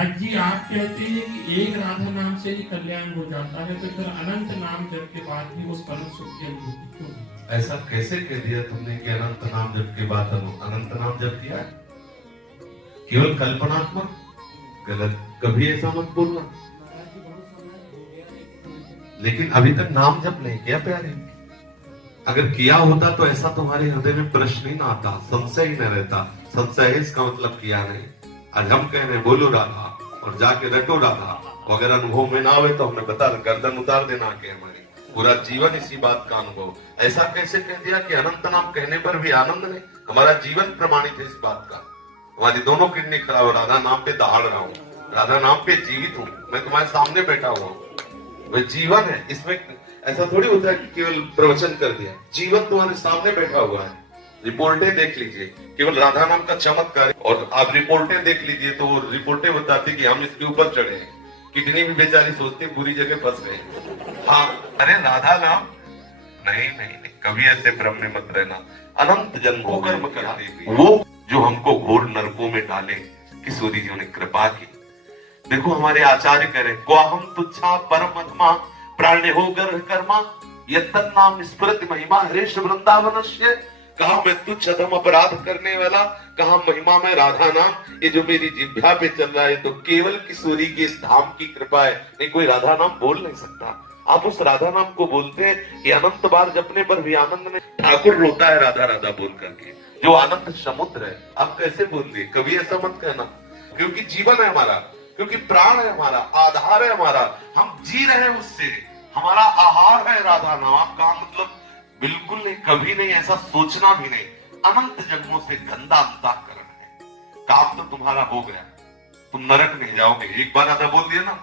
महाराज जी आप कहते हैं कि एक राधा नाम से ही कल्याण हो जाता है, तो फिर अनंत नाम जप के बाद भी उस परम सुख की अनुभूति क्यों नहीं? ऐसा कैसे कह दिया तुमने कि अनंत नाम जप के बाद अनंत नाम जप किया? केवल कल्पनात्मक, गलत। कभी ऐसा मत बोलना। लेकिन अभी तक नाम जप नहीं किया प्यारे। अगर किया होता तो ऐसा तुम्हारे हृदय में प्रश्न ही ना आता, संशय ही न रहता। संशय है इसका मतलब किया नहीं। आज हम कह रहे हैं बोलो राधा और जाके रटो राधा, अगर अनुभव में ना आवे तो हमने बता गर्दन उतार देना के हमारी पूरा जीवन इसी बात का अनुभव। ऐसा कैसे कह दिया कि अनंत नाम कहने पर भी आनंद नहीं? हमारा जीवन प्रमाणित है इस बात का। हमारी दोनों किडनी खराब हो, राधा नाम पे दहाड़ रहा हूँ, राधा नाम पे जीवित हूँ, मैं तुम्हारे सामने बैठा हुआ हूँ। वह जीवन है, इसमें ऐसा थोड़ी होता है कि केवल प्रवचन कर दिया। जीवन तुम्हारे सामने बैठा हुआ है। रिपोर्टें देख लीजिए, केवल राधा नाम का चमत्कार। और आप रिपोर्टें देख लीजिए तो वो रिपोर्टें बताती कि हम इसके ऊपर चढ़े हैं। किडनी भी बेचारी सोचती बुरी जगह फंस गए। हाँ, अरे राधा नाम नहीं नहीं नहीं, कभी ऐसे भ्रम में मत रहना। अनंत जन्मों कर्म कराते वो जो हमको घोर नरकों में डाले, किशोरी जी ने कृपा की। देखो हमारे आचार्य कह रहे क्वाहम तुच्छा परम अधमा प्राण्य हो गर्भ कर्मा यद नाम स्मृति महिमा हरेश वृंदावनस्य। कहा मैं तुच्छ अधम अपराध करने वाला, कहा महिमा में राधा नाम। ये जो मेरी जिह्वा पे चल रहा है तो केवल किशोरी के इस धाम की कृपा है, नहीं कोई राधा नाम बोल नहीं सकता। आप उस राधा नाम को बोलते हैं कि अनंत बार जपने पर भी आनंद में ठाकुर रोता है राधा राधा बोल करके, जो आनंद समुद्र है। आप कैसे बोल दिए? कभी ऐसा मत कहना, क्योंकि जीवन है हमारा, क्योंकि प्राण है हमारा, आधार है हमारा, हम जी रहे हैं उससे, हमारा आहार है राधा नाम का। मतलब बिल्कुल नहीं, कभी नहीं, ऐसा सोचना भी नहीं। अनंत जन्मों से गंदा अंतःकरण है। काम तो तुम्हारा हो गया, तुम नरक नहीं जाओगे। एक बार राधा बोल दिया ना,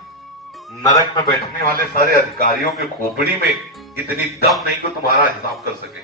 नरक में बैठने वाले सारे अधिकारियों के खोपड़ी में इतनी दम नहीं कि तुम्हारा हिसाब कर सके।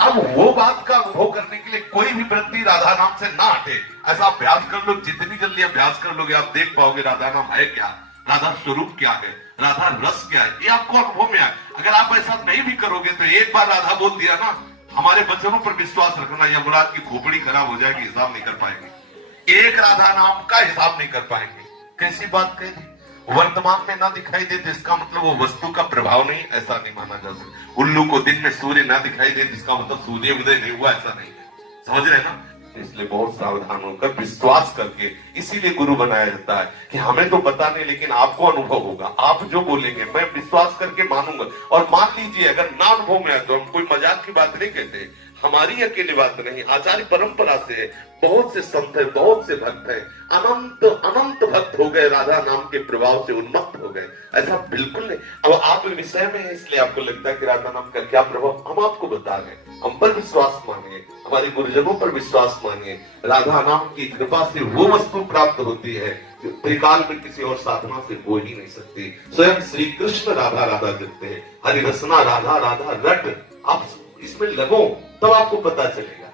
अब वो बात का अनुभव करने के लिए कोई भी व्यक्ति राधा नाम से ना हटे। ऐसा अभ्यास कर लो, जितनी जल्दी अभ्यास कर लोगे आप देख पाओगे राधा नाम है क्या, राधा स्वरूप क्या है, राधा रस क्या है, ये आपको अनुभव में आए। अगर आप ऐसा नहीं भी करोगे तो एक बार राधा बोल दिया ना, हमारे वचनों पर विश्वास रखना, यमराज की खोपड़ी खराब हो जाएगी, हिसाब नहीं कर पाएंगे। एक राधा नाम का हिसाब नहीं कर पाएंगे। कैसी बात कह दी? वर्तमान में ना दिखाई देते इसका मतलब वो वस्तु का प्रभाव नहीं, ऐसा नहीं माना जा सकता। उल्लू को दिन में सूर्य ना दिखाई दे इसका मतलब सूर्य उदय नहीं हुआ, ऐसा नहीं है। समझ रहे ना? इसलिए बहुत सावधान होकर विश्वास करके, इसीलिए गुरु बनाया जाता है कि हमें तो पता नहीं लेकिन आपको अनुभव होगा। आप जो बोलेंगे मैं विश्वास करके मानूंगा। और मान लीजिए अगर ना अनुभव में आए तो हम कोई मजाक की बात नहीं कहते, हमारी अकेली बात नहीं, आचार्य परंपरा से बहुत से संत है, बहुत से भक्त हैं, अनंत अनंत भक्त हो गए, राधा नाम के प्रभाव से उन्मत्त हो गए। ऐसा बिल्कुल नहीं। अब आप विषय में है इसलिए आपको लगता है कि राधा नाम का क्या प्रभाव, हम आपको बता रहे हैं। हम पर विश्वास मानिए, हमारे गुरुजनों पर विश्वास मानिए। राधा नाम की कृपा से वो वस्तु प्राप्त होती है जो त्रिकाल में किसी और साधना से हो ही नहीं सकती। स्वयं श्री कृष्ण राधा राधा जपते हैं, हरि रसना राधा राधा रट। आप इसमें लगो तब आपको पता चलेगा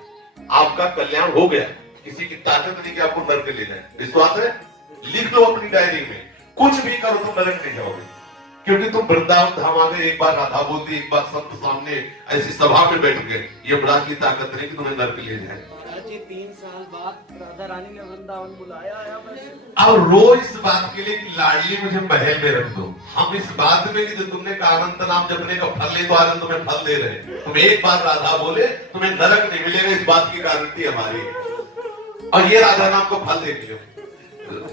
आपका कल्याण हो गया। किसी की ताकत नहीं कि आपको नरक ले जाए। विश्वास है? लिख लो अपनी डायरी में, कुछ भी करो तुम नरक नहीं जाओगे, क्योंकि तुम वृंदावन धाम आ गए, एक बार राधा बोल दी, एक बार संत सामने ऐसी सभा में बैठ गए। ये बड़ा की ताकत नहीं कि तुम्हें नरक ले जाए। 3 साल बाद राधा रानी ने वृंदावन बुलाया है। अब रो इस बात के लिए कि लाडली मुझे महल में रख दो। हम इस बात में नहीं, जो तुमने कहा अनंत नाम जपने का फल ले, तो आज तुम्हें फल दे रहे। तुम एक बार राधा बोले तुम्हें नरक नहीं मिलेगा, इस बात की गारंटी हमारी। और ये राधा नाम को फल देख लो।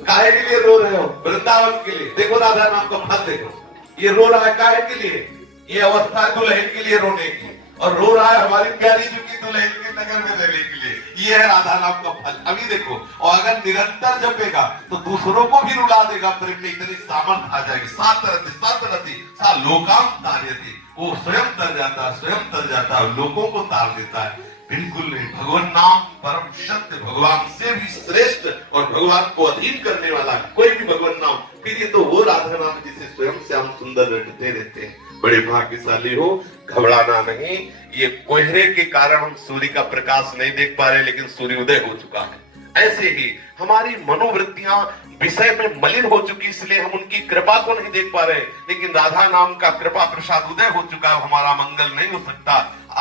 काहे के लिए रो रहे हो? वृंदावन के लिए। देखो राधा नाम को फल देखो। ये रो रहा है काहे के लिए? ये अवस्था दुल्हन के लिए रोने की, और रो रहा है हमारी प्यारी जी की दुल्हन के नगर में रहने के लिए। ये है राधा नाम का फल। अभी देखो, और अगर निरंतर जपेगा तो दूसरों को भी रुला देगा। प्रेम में इतनी सामर्थ आ जाएगी। सात रति सा लोकाम तार्यति, वो स्वयं तर जाता, स्वयं तर जाता, लोगों को तार देता है। बिल्कुल नहीं। भगवान नाम परम सत्य, भगवान से भी श्रेष्ठ और भगवान को अधीन करने वाला कोई भी भगवान नाम। फिर ये तो वो राधा नाम जिसे स्वयं से हम सुंदर रटते रहते हैं। बड़े भाग्यशाली हो, घबराना नहीं। ये कोहरे के कारण हम सूर्य का प्रकाश नहीं देख पा रहे, लेकिन सूर्योदय हो चुका है। ऐसे ही हमारी मनोवृत्तियां विषय में मलिन हो चुकी, इसलिए हम उनकी कृपा को नहीं देख पा रहे। लेकिन राधा नाम का कृपा प्रसाद उदय हो चुका है, हमारा मंगल नहीं हो सकता।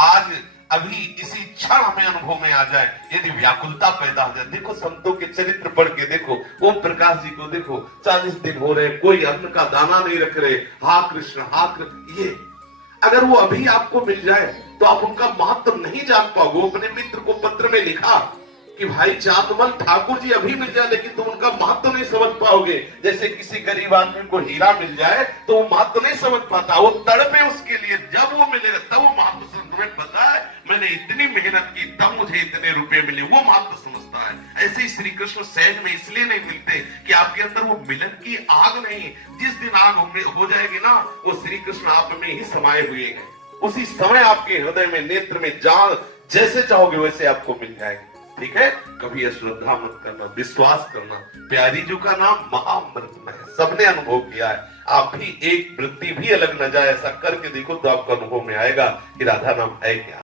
आज अभी इसी क्षण हमें अनुभव में आ जाए, यदि व्याकुलता पैदा हो जाए। देखो संतों के चरित्र पढ़ के देखो, ओम प्रकाश जी को देखो, 40 दिन हो रहे, कोई अन्न का दाना नहीं रख रहे, हा कृष्ण हा कृष्ण। ये अगर वो अभी आपको मिल जाए तो आप उनका महत्व नहीं जान पाओगे। वो अपने मित्र को पत्र में लिखा कि भाई चांदमल ठाकुर जी अभी मिल जाए, लेकिन तुम उनका महत्व नहीं समझ पाओगे। जैसे किसी गरीब आदमी को हीरा मिल जाए तो वो महत्व नहीं समझ पाता, वो तड़पे उसके लिए, जब वो मिलेगा तब वो महत्व समझ। तुम्हें पता है मैंने इतनी मेहनत की तब मुझे इतने रुपए मिले, वो महत्व समझता है। ऐसे ही श्री कृष्ण सहज में इसलिए नहीं मिलते कि आपके अंदर वो मिलन की आग नहीं। जिस दिन आग हो जाएगी ना, वो श्री कृष्ण आप में ही समाये हुए हैं। उसी समय आपके हृदय में, नेत्र में, जान जैसे चाहोगे वैसे आपको मिल जाएगी। ठीक है, कभी अश्रद्धा मत करना, विश्वास करना। प्यारी जी का नाम महाअमृतमय है, सबने अनुभव किया है। आप भी एक वृत्ति भी अलग न जाए, ऐसा करके देखो तो आपको अनुभव में आएगा कि राधा नाम है क्या।